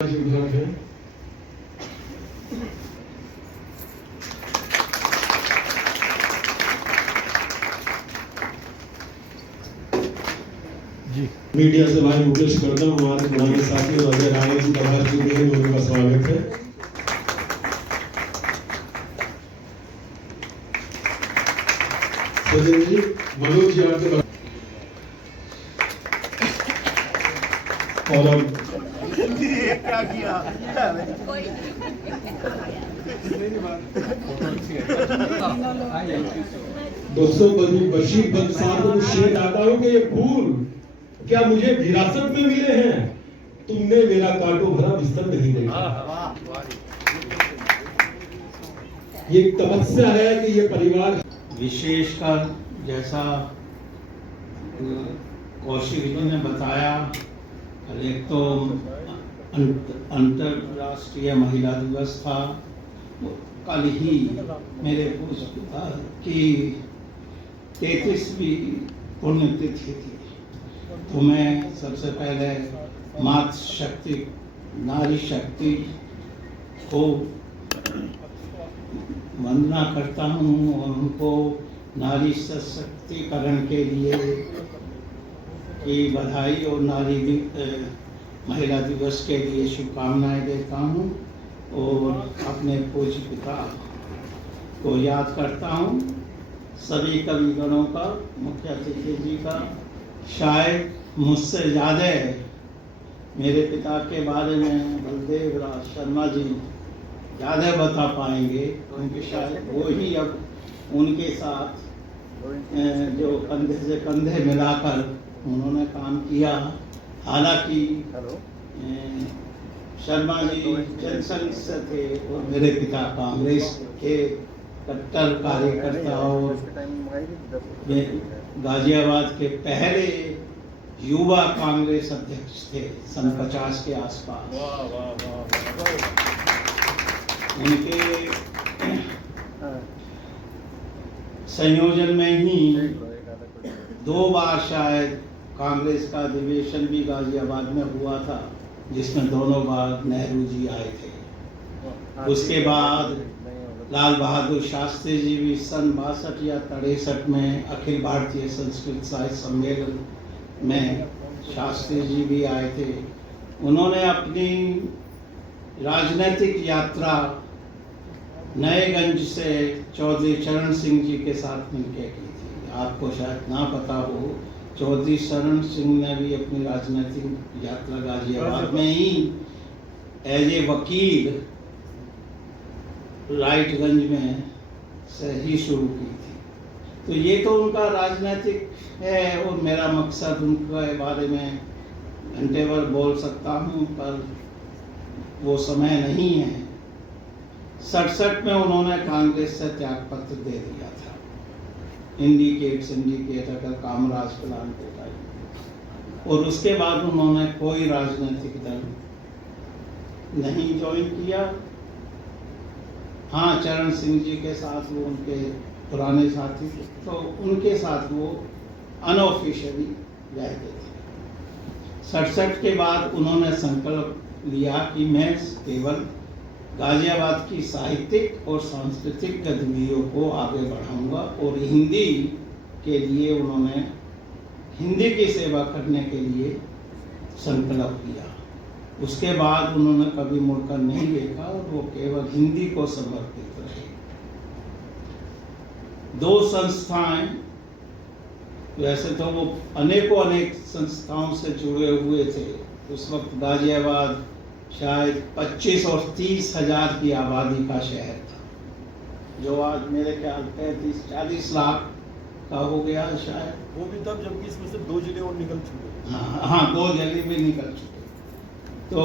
विभाग है। जी मीडिया से भाई मुकेश करदम, हमारे पुराने साथी और अजय राय जी बाहर जुड़े हैं, दोनों का स्वागत है। सजन जी, मनोज जी आपके और अब क्या किया दोस्तों, बशीर बंसाल को शेर आता हूं कि ये फूल क्या मुझे विरासत में मिले हैं, तुमने मेरा कांटो भरा बिस्तर नहीं देखा। ये एक तपस्या है कि ये परिवार विशेषकर जैसा कौशिक जी ने बताया, एक तो अंतर्राष्ट्रीय महिला दिवस था, कल ही मेरे पूज्य पिता की 33वीं पुण्यतिथि थी। तो मैं सबसे पहले मातृ शक्ति, नारी शक्ति को वंदना करता हूँ और उनको नारी सशक्तिकरण के लिए की बधाई और महिला दिवस के लिए शुभकामनाएं देता हूँ और अपने पूज्य पिता को याद करता हूँ, सभी कविगणों का, मुख्य अतिथि जी का। शायद मुझसे ज़्यादा मेरे पिता के बारे में बलदेव राज शर्मा जी ज़्यादा बता पाएंगे, क्योंकि शायद वो ही अब उनके साथ जो कंधे से कंधे मिलाकर उन्होंने काम किया। हालांकि शर्मा जी जनसंघ से थे और मेरे पिता कांग्रेस के कट्टर कार्यकर्ता और गाजियाबाद के पहले युवा कांग्रेस अध्यक्ष थे सन 50 के आसपास। उनके संयोजन में ही 2 बार शायद कांग्रेस का अधिवेशन भी गाजियाबाद में हुआ था, जिसमें दोनों बार नेहरू जी आए थे। उसके बाद लाल बहादुर शास्त्री जी भी सन 62 या 63 में अखिल भारतीय संस्कृत साहित्य सम्मेलन में शास्त्री जी भी आए थे। उन्होंने अपनी राजनीतिक यात्रा नएगंज से चौधरी चरण सिंह जी के साथ मिलकर की थी। आपको शायद ना पता हो, चौधरी चरण सिंह ने भी अपनी राजनीतिक यात्रा गाजियाबाद में ही एज ए वकील राइटगंज में से ही शुरू की थी। तो ये तो उनका राजनीतिक है और मेरा मकसद उनके बारे में घंटे भर बोल सकता हूँ, पर वो समय नहीं है। 67 में उन्होंने कांग्रेस से त्यागपत्र दे दिया था। सिंडिकेट अगर कामराज प्लान के टाइम, और उसके बाद उन्होंने कोई राजनीतिक दल नहीं ज्वाइन किया। हाँ, चरण सिंह जी के साथ वो उनके पुराने साथी थे, तो उनके साथ वो अनऑफिशियली रहते थे। 67 के बाद उन्होंने संकल्प लिया कि मैं केवल गाजियाबाद की साहित्यिक और सांस्कृतिक गतिविधियों को आगे बढ़ाऊंगा, और हिंदी के लिए उन्होंने हिंदी की सेवा करने के लिए संकल्प लिया। उसके बाद उन्होंने कभी मुड़कर नहीं देखा और वो केवल हिंदी को समर्पित रहे। 2 संस्थाएं, वैसे तो वो अनेक संस्थाओं से जुड़े हुए थे। उस वक्त गाजियाबाद शायद 25 और 30 हजार की आबादी का शहर था, जो आज मेरे ख्याल 35-40 लाख का हो गया शायद। वो भी तब जबकि इसमें से 2 जिले और निकल चुके। हाँ, 2 जिले भी निकल चुके। तो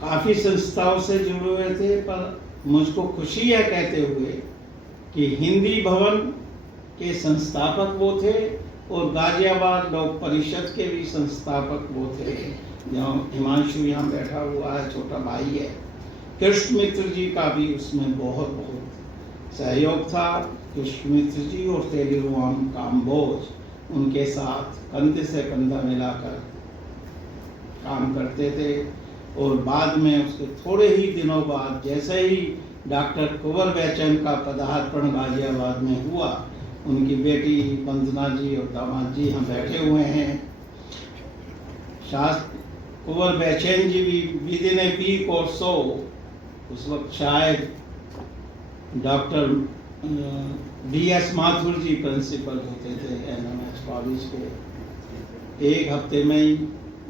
काफ़ी संस्थाओं से जुड़े हुए थे, पर मुझको खुशी है कहते हुए कि हिंदी भवन के संस्थापक वो थे और गाजियाबाद लोक परिषद के भी संस्थापक वो थे। जहाँ हिमांशु यहाँ बैठा हुआ है, छोटा भाई है। कृष्ण मित्र जी का भी उसमें बहुत सहयोग था। कृष्ण मित्र जी और तेलीराम काम्बोज उनके साथ कंधे से कंधा मिलाकर काम करते थे। और बाद में उसके थोड़े ही दिनों बाद जैसे ही डॉक्टर कुंवर बैचन का पदार्पण गाजियाबाद में हुआ, उनकी बेटी वंदना जी और दामाद जी हम बैठे हुए हैं। शास्त्र कुंवर बैचन जी भी विदिन ए वीक और सो, उस वक्त शायद डॉक्टर DS माथुर जी प्रिंसिपल होते थे NMH कॉलेज के। एक हफ्ते में ही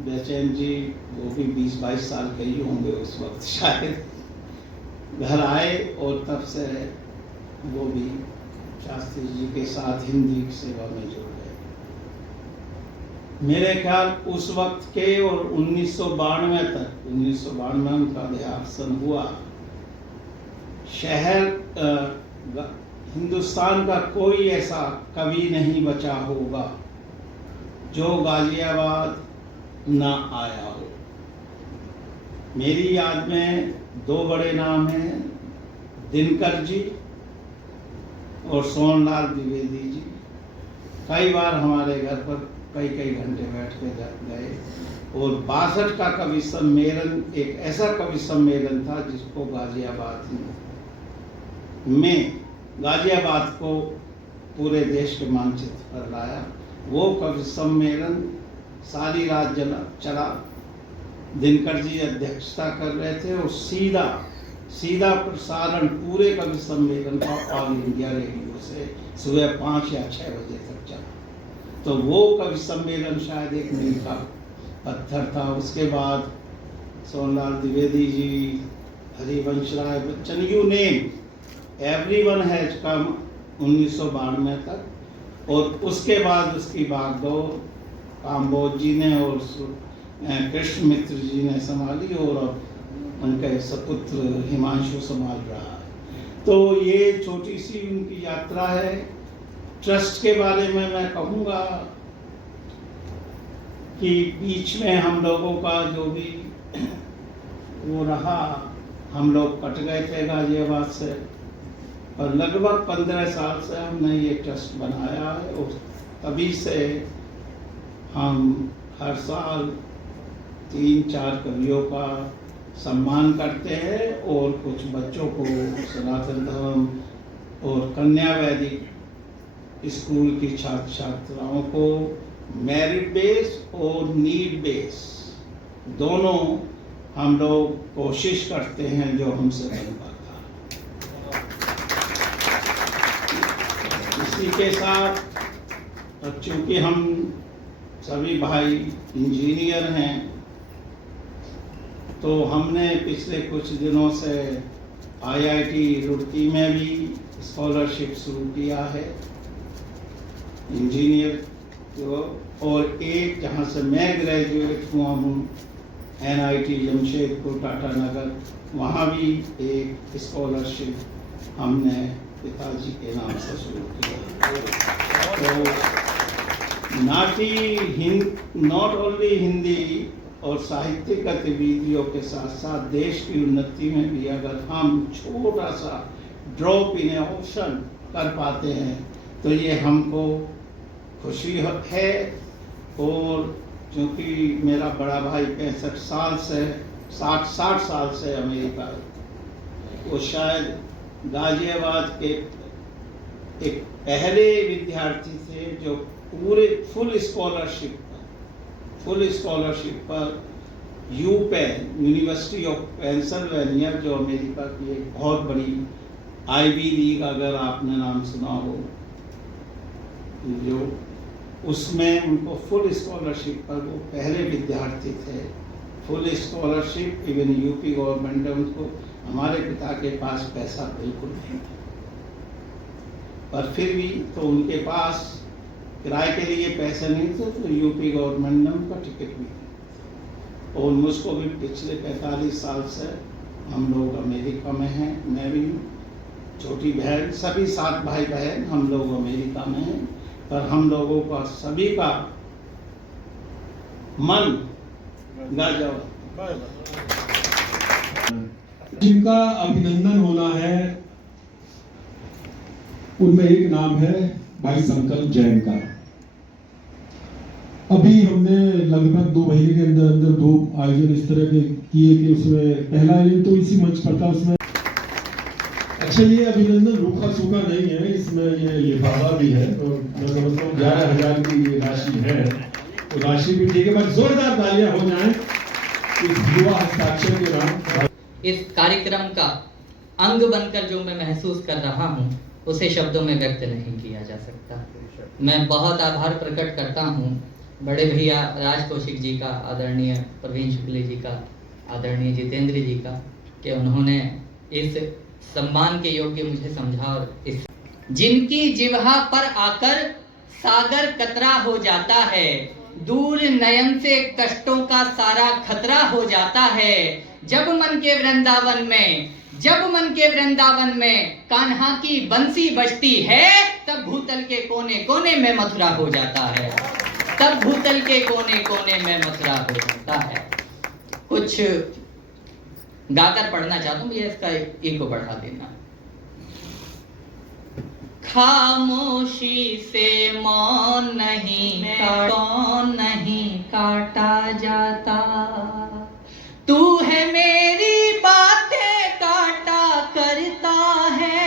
बैचन जी, वो भी 20-22 साल के ही होंगे उस वक्त शायद, घर आए और तब से वो भी शास्त्री जी के साथ हिंदी सेवा में जुड़ गए। मेरे ख्याल उस वक्त के और 1992 तक, 1992 उनका देहावसान हुआ। शहर हिंदुस्तान का कोई ऐसा कवि नहीं बचा होगा जो गाजियाबाद ना आया हो। मेरी याद में दो बड़े नाम हैं, दिनकर जी और सोनलाल द्विवेदी जी। कई बार हमारे घर पर कई घंटे बैठ के गए। और 62 का कवि सम्मेलन एक ऐसा कवि सम्मेलन था जिसको गाजियाबाद को पूरे देश के मानचित्र पर लाया। वो कवि सम्मेलन सारी रात चला। दिनकर जी अध्यक्षता कर रहे थे और सीधा प्रसारण पूरे कवि सम्मेलन का ऑल इंडिया रेडियो से सुबह 5 या 6 बजे तक चला। तो वो कवि सम्मेलन शायद एक मील का पत्थर था। उसके बाद Sonlal Dwivedi ji, Harivansh Rai Bachchan, you name, everyone has come 1992 तक। और उसके बाद उसकी बागडोर काम्बोज जी ने और कृष्ण मित्र जी ने संभाली और उनके सपुत्र हिमांशु संभाल रहा है। तो ये छोटी सी उनकी यात्रा है। ट्रस्ट के बारे में मैं कहूँगा कि बीच में हम लोगों का जो भी वो रहा, हम लोग कट गए थे गाजियाबाद से, और लगभग 15 साल से हमने ये ट्रस्ट बनाया है। और तभी से हम हर साल 3-4 कवियों का सम्मान करते हैं और कुछ बच्चों को सनातन धर्म और कन्या वैदिक स्कूल की छात्र छात्राओं को मेरिट बेस और नीड बेस दोनों हम लोग कोशिश करते हैं जो हमसे बन पाता है। इसी के साथ चूंकि हम सभी भाई इंजीनियर हैं, तो हमने पिछले कुछ दिनों से IIT रुड़की में भी स्कॉलरशिप शुरू किया है इंजीनियर को, और एक जहाँ से मैं ग्रेजुएट हुआ हूँ NIT जमशेदपुर टाटा नगर, वहाँ भी एक स्कॉलरशिप हमने पिताजी के नाम से शुरू किया। तो नॉट ओनली हिंदी और साहित्यिक गतिविधियों के साथ साथ देश की उन्नति में भी अगर हम छोटा सा ड्रॉप इन ओशन कर पाते हैं तो ये हमको खुशी है। और क्योंकि मेरा बड़ा भाई 65 साल से 60 साल से अमेरिका है, वो शायद गाजियाबाद के एक पहले विद्यार्थी थे जो पूरे फुल स्कॉलरशिप पर यूपेन यूनिवर्सिटी ऑफ पेंसिल्वेनिया, जो अमेरिका की एक बहुत बड़ी आईवी लीग, अगर आपने नाम सुना हो, जो उसमें उनको फुल स्कॉलरशिप पर वो पहले विद्यार्थी थे। Full scholarship even UP government ने उनको, हमारे पिता के पास पैसा बिल्कुल नहीं था, पर फिर भी तो उनके पास किराए के लिए पैसे नहीं थे, तो यूपी गवर्नमेंट ने उनका टिकट भी दिया। और मुझको भी पिछले 45 साल से हम लोग अमेरिका में हैं, मैं भी, छोटी बहन, सभी 7 भाई बहन हम लोग अमेरिका में हैं। पर हम लोगों का सभी का मन गाजियाबाद। जिनका अभिनंदन होना है उनमें एक नाम है भाई संकल्प जैन का। अभी हमने लगभग 2 महीने के अंदर अंदर 2 आयोजन इस तरह के किए कि उसमें पहला आयोजन तो इसी मंच पर था। उसमें अच्छा, ये अभिनंदन रूखा सूखा नहीं है, इसमें ये लिफाफा भी है, तो मैं समझता हूँ 11,000 की ये राशि है, तो राशि भी ठीक है, बस जोरदार तालियां हो जाएं इस युवा हस्ताक्षर के नाम। इस कार्यक्रम का अंग बनकर जो मैं महसूस कर रहा हूँ उसे शब्दों में व्यक्त नहीं किया जा सकता। मैं बहुत आभार प्रकट करता हूँ बड़े भैया राज कौशिक जी का, आदरणीय प्रवीण शुक्ल जी का, आदरणीय जितेंद्र जी का, कि उन्होंने इस सम्मान के योग्य मुझे समझा। और इस जिनकी जिह्वा पर आकर सागर कतरा हो जाता है, दूर नयन से कष्टों का सारा खतरा हो जाता है, जब मन के वृंदावन में कान्हा की बंसी बजती है, तब भूतल के कोने कोने में मथुरा हो जाता है, तब भूतल के कोने कोने में मथुरा हो जाता है। कुछ गाकर पढ़ना चाहता हूँ, इसका एक को बढ़ा देना। खामोशी से मौन नहीं काटा जाता, तू है मेरी बातें काटा करता है,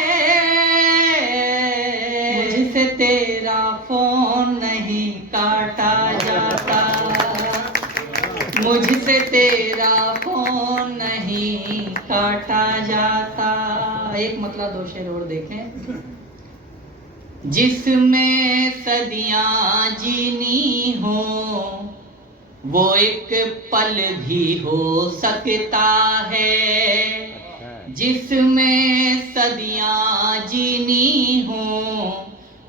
मुझसे तेरा फोन नहीं काटा जाता, मुझसे तेरा फोन नहीं काटा जाता। एक मतलब 2 शेर और देखें। जिसमें सदियां जीनी हो वो एक पल भी हो सकता है, जिसमें सदियां जीनी हो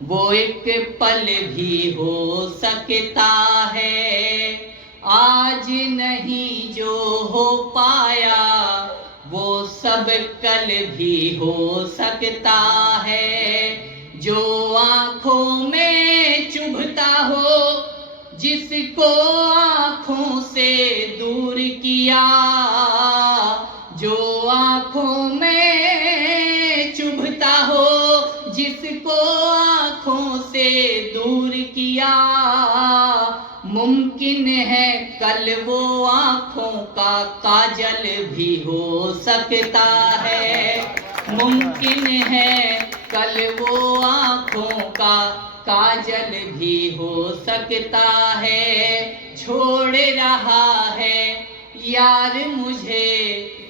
वो एक पल भी हो सकता है, आज नहीं जो हो पाया वो सब कल भी हो सकता है, जो आंखों में चुभता हो जिसको आंखों से दूर किया, जो आंखों में चुभता हो जिसको आंखों से दूर किया, मुमकिन है कल वो आंखों का काजल भी हो सकता है, मुमकिन है कल वो आंखों का काजल भी हो सकता है। छोड़ रहा है यार मुझे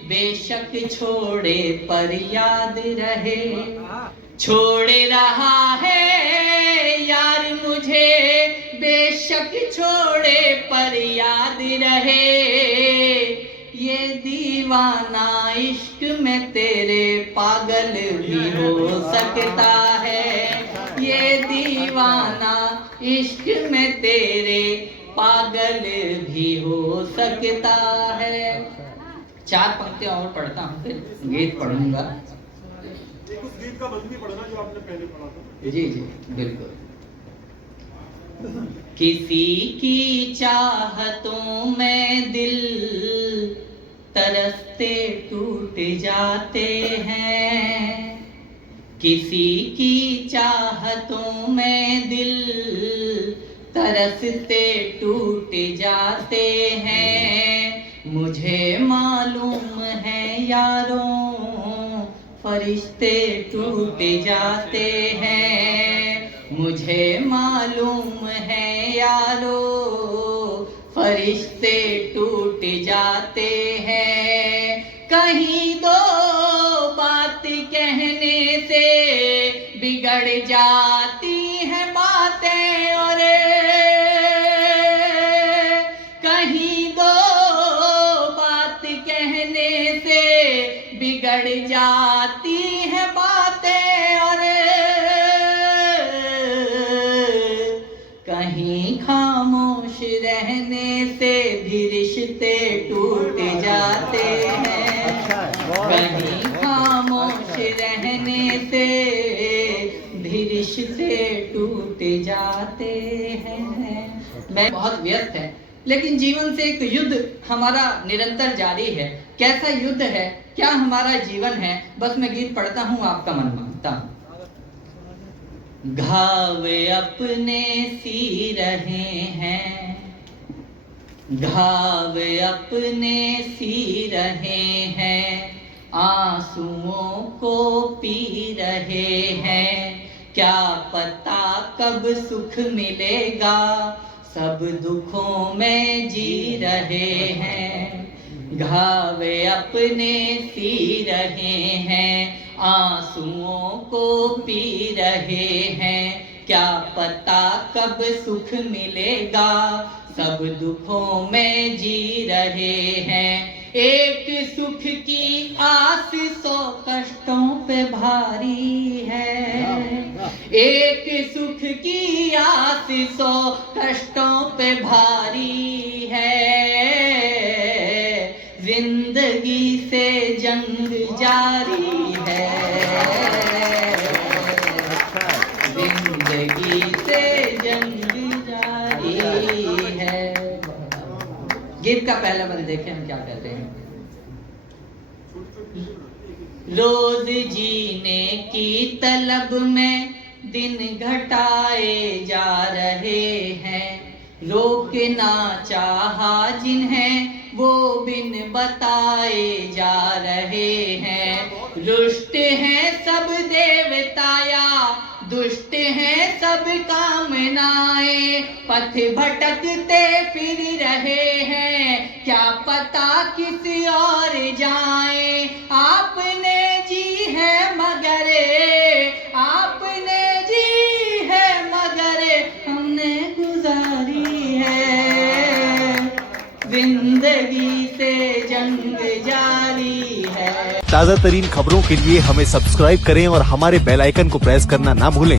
बेशक छोड़े पर याद रहे, छोड़ रहा है यार मुझे बेशक छोड़े पर याद रहे, ये दीवाना इश्क में तेरे पागल भी हो सकता है, ये दीवाना इश्क में तेरे पागल भी हो सकता है। 4 पंक्तियां और पढ़ता हूँ, फिर गीत पढ़ूंगा। उस गीत का बंद भी पढ़ना जो आपने पहले पढ़ा था। जी जी बिल्कुल। किसी की चाहतों में दिल तरसते टूट जाते हैं, किसी की चाहतों में दिल तरसते टूट जाते हैं, मुझे मालूम है यारों फरिश्ते टूट जाते हैं, मुझे मालूम है यारो फरिश्ते टूट जाते हैं, कहीं 2 बात कहने से बिगड़ जाती हैं बातें, और कहीं 2 बात कहने से बिगड़ जाती हैं बातें, और कहीं खामोश रहने से भी रिश्ते टूट जाते हैं, कहीं खामोश रहने से भी रिश्ते टूट जाते हैं। मैं बहुत व्यस्त है, लेकिन जीवन से एक युद्ध हमारा निरंतर जारी है। कैसा युद्ध है, क्या हमारा जीवन है, बस मैं गीत पढ़ता हूँ, आपका मन मांगता हूँ। घाव अपने सी रहे हैं घाव अपने सी रहे हैं, आंसुओं को पी रहे हैं, क्या पता कब सुख मिलेगा, सब दुखों में जी रहे हैं। घाव अपने सी रहे हैं, आंसुओं को पी रहे हैं, क्या पता कब सुख मिलेगा, सब दुखों में जी रहे हैं। एक सुख की आस 100 कष्टों पे भारी है, एक सुख की आस 100 कष्टों पे भारी है, जिंदगी से जंग जारी है, जिंदगी से जंग जारी है। गीत का पहला बंद देखें हम क्या कहते हैं। रोज जीने की तलब में दिन घटाए जा रहे हैं, रोकना चाहा जिन्हें वो बिन बताए जा रहे हैं। रुष्ट हैं सब देवताया, दुष्ट हैं सब कामनाएं, पथ भटकते फिर रहे हैं, क्या पता किस और जाएं। आपने जी है मगर, आपने जी है मगर हमने गुजारी है, जिंदगी से जंग जारी है। ताज़ा तरीन खबरों के लिए हमें सब्सक्राइब करें और हमारे बेल आइकन को प्रेस करना ना भूलें।